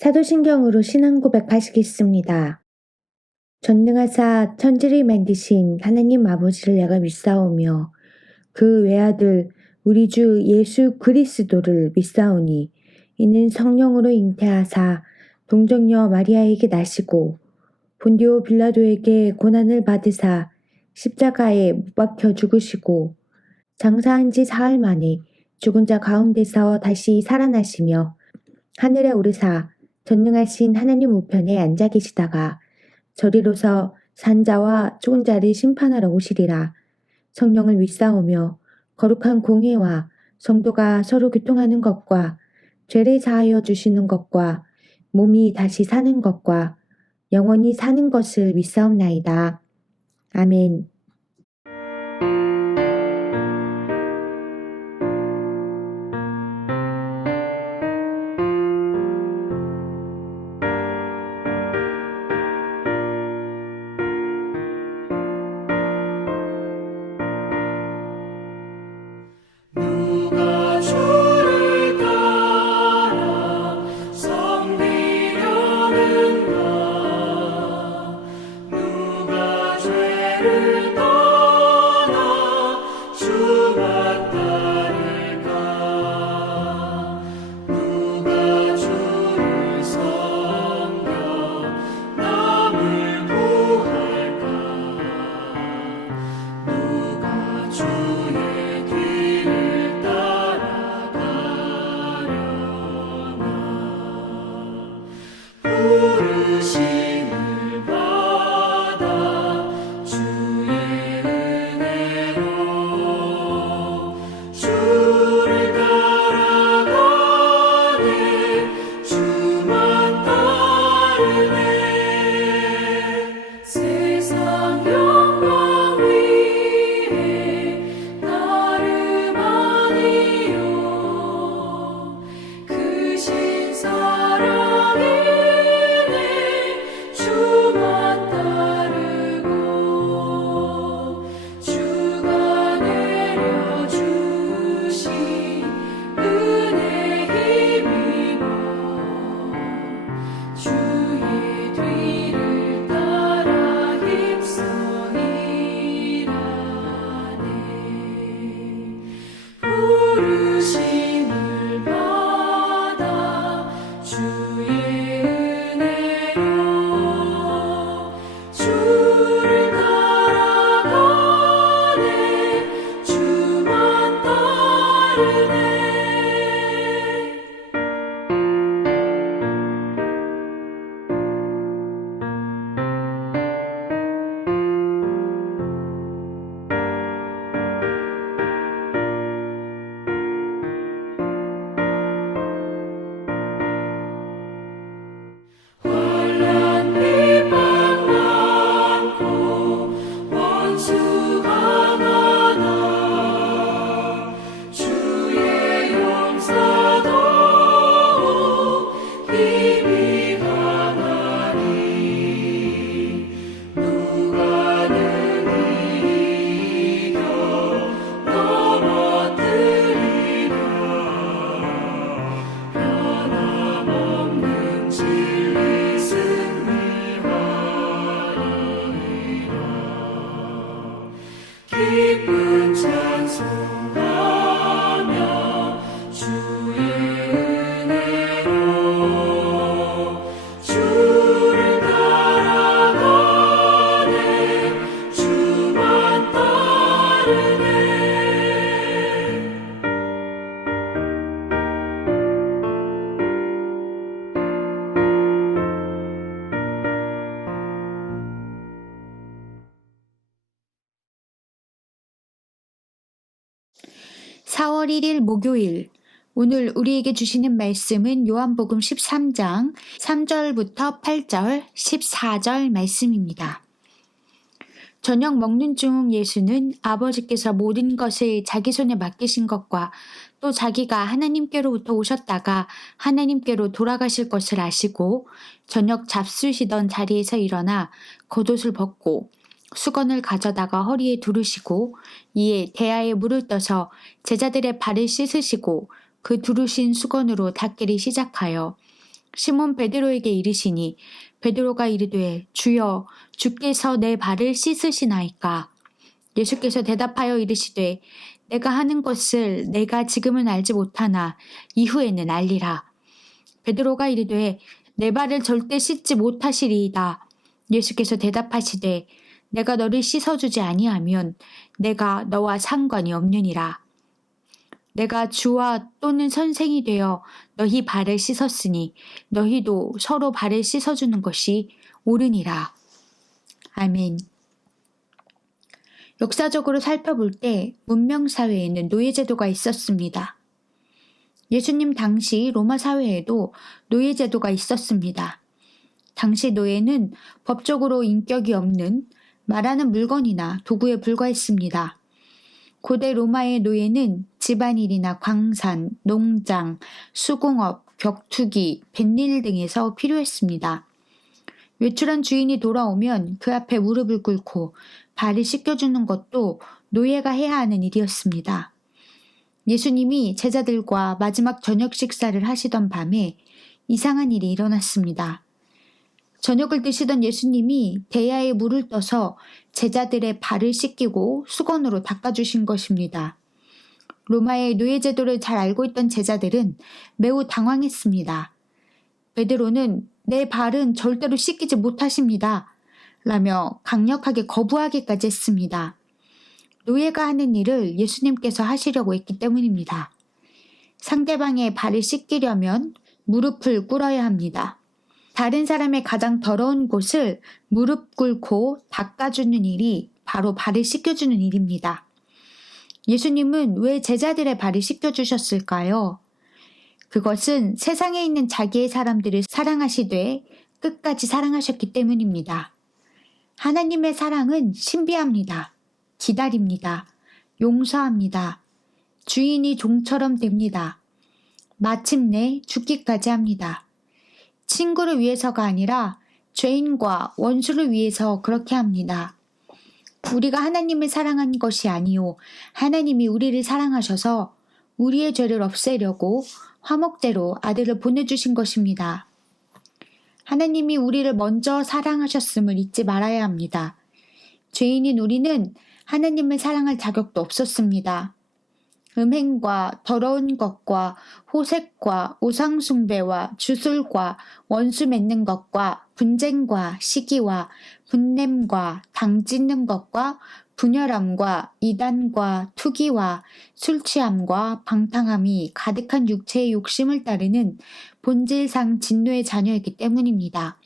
사도신경으로 신앙 고백하시겠습니다. 전능하사 천지를 만드신 하나님 아버지를 내가 믿사오며 그 외아들 우리 주 예수 그리스도를 믿사오니 이는 성령으로 잉태하사 동정녀 마리아에게 나시고 본디오 빌라도에게 고난을 받으사 십자가에 못 박혀 죽으시고 장사한 지 사흘 만에 죽은 자 가운데서 다시 살아나시며 하늘에 오르사 전능하신 하나님 우편에 앉아 계시다가 저리로서 산자와 죽은 자를 심판하러 오시리라. 성령을 믿사오며 거룩한 공회와 성도가 서로 교통하는 것과 죄를 사하여 주시는 것과 몸이 다시 사는 것과 영원히 사는 것을 믿사옵나이다. 아멘. 누가 주를 따라 섬기려는가? 누가 죄를 떠나 주만 따를까? 누가 주를 섬겨 남을 구할까? 누가 주의 뒤를 따라가려나? 부르심을 받아 주의 은혜로 주를 따라가네. 주만 따르네. 세상 영광 위에 나름 아니요 크신 사랑이네. 주만 따르고 주가 내려주신 은혜 힘입어 주의 뒤를 따라 힘써 일하네. 부르심을 받아 주의 은혜로 주를 따라가네. 주만 따르네. 환난 비방 많고 원수 강하나 주의 용사도 힘이 강하니 누가 능히 이겨 넘어뜨리랴. 변함없는 진리 승리하리라. 기쁜 찬송하며 주의 은혜로 주를 따라가네. 주만 따르네. (4월 1일) 목요일. 오늘 우리에게 주시는 말씀은 요한복음 13장 3절부터 8절, 14절 말씀입니다. 저녁 먹는 중 예수는 아버지께서 모든 것을 자기 손에 맡기신 것과 또 자기가 하나님께로부터 오셨다가 하나님께로 돌아가실 것을 아시고 저녁 잡수시던 자리에서 일어나 겉옷을 벗고 수건을 가져다가 허리에 두르시고 이에 대야에 물을 떠서 제자들의 발을 씻으시고 그 두르신 수건으로 닦기를 시작하여 시몬 베드로에게 이르시니 베드로가 이르되 주여 주께서 내 발을 씻으시나이까. 예수께서 대답하여 이르시되 내가 하는 것을 내가 지금은 알지 못하나 이후에는 알리라. 베드로가 이르되 내 발을 절대 씻지 못하시리이다. 예수께서 대답하시되 내가 너를 씻어주지 아니하면 내가 너와 상관이 없느니라. 내가 주와 또는 선생이 되어 너희 발을 씻었으니 너희도 서로 발을 씻어주는 것이 옳으니라. 아멘. 역사적으로 살펴볼 때 문명 사회에는 노예 제도가 있었습니다. 예수님 당시 로마 사회에도 노예 제도가 있었습니다. 당시 노예는 법적으로 인격이 없는 말하는 물건이나 도구에 불과했습니다. 고대 로마의 노예는 집안일이나 광산, 농장, 수공업, 격투기, 뱃일 등에서 필요했습니다. 외출한 주인이 돌아오면 그 앞에 무릎을 꿇고 발을 씻겨주는 것도 노예가 해야 하는 일이었습니다. 예수님이 제자들과 마지막 저녁 식사를 하시던 밤에 이상한 일이 일어났습니다. 저녁을 드시던 예수님이 대야에 물을 떠서 제자들의 발을 씻기고 수건으로 닦아주신 것입니다. 로마의 노예 제도를 잘 알고 있던 제자들은 매우 당황했습니다. 베드로는 내 발은 절대로 씻기지 못하십니다. 라며 강력하게 거부하기까지 했습니다. 노예가 하는 일을 예수님께서 하시려고 했기 때문입니다. 상대방의 발을 씻기려면 무릎을 꿇어야 합니다. 다른 사람의 가장 더러운 곳을 무릎 꿇고 닦아주는 일이 바로 발을 씻겨주는 일입니다. 예수님은 왜 제자들의 발을 씻겨주셨을까요? 그것은 세상에 있는 자기의 사람들을 사랑하시되 끝까지 사랑하셨기 때문입니다. 하나님의 사랑은 신비합니다. 기다립니다. 용서합니다. 주인이 종처럼 됩니다. 마침내 죽기까지 합니다. 친구를 위해서가 아니라 죄인과 원수를 위해서 그렇게 합니다. 우리가 하나님을 사랑한 것이 아니요 하나님이 우리를 사랑하셔서 우리의 죄를 없애려고 화목제로 아들을 보내주신 것입니다. 하나님이 우리를 먼저 사랑하셨음을 잊지 말아야 합니다. 죄인인 우리는 하나님을 사랑할 자격도 없었습니다. 음행과 더러운 것과 호색과 우상숭배와 주술과 원수 맺는 것과 분쟁과 시기와 분냄과 당 찢는 것과 분열함과 이단과 투기와 술취함과 방탕함이 가득한 육체의 욕심을 따르는 본질상 진노의 자녀이기 때문입니다.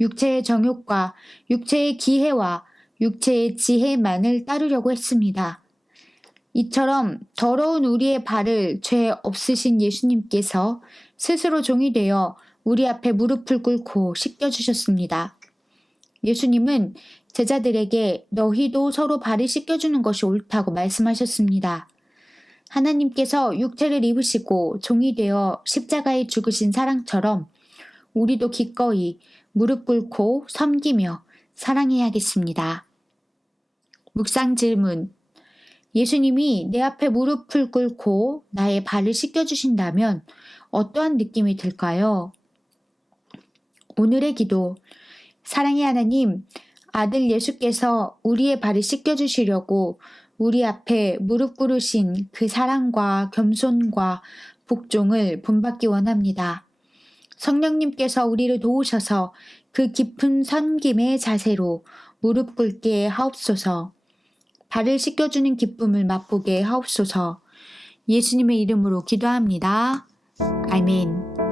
육체의 정욕과 육체의 기회와 육체의 지혜만을 따르려고 했습니다. 이처럼 더러운 우리의 발을 죄 없으신 예수님께서 스스로 종이 되어 우리 앞에 무릎을 꿇고 씻겨주셨습니다. 예수님은 제자들에게 너희도 서로 발을 씻겨주는 것이 옳다고 말씀하셨습니다. 하나님께서 육체를 입으시고 종이 되어 십자가에 죽으신 사랑처럼 우리도 기꺼이 무릎 꿇고 섬기며 사랑해야겠습니다. 묵상 질문. 예수님이 내 앞에 무릎을 꿇고 나의 발을 씻겨주신다면 어떠한 느낌이 들까요? 오늘의 기도. 사랑의 하나님, 아들 예수께서 우리의 발을 씻겨주시려고 우리 앞에 무릎 꿇으신 그 사랑과 겸손과 복종을 본받기 원합니다. 성령님께서 우리를 도우셔서 그 깊은 섬김의 자세로 무릎 꿇게 하옵소서. 발을 씻겨주는 기쁨을 맛보게 하옵소서. 예수님의 이름으로 기도합니다. 아멘.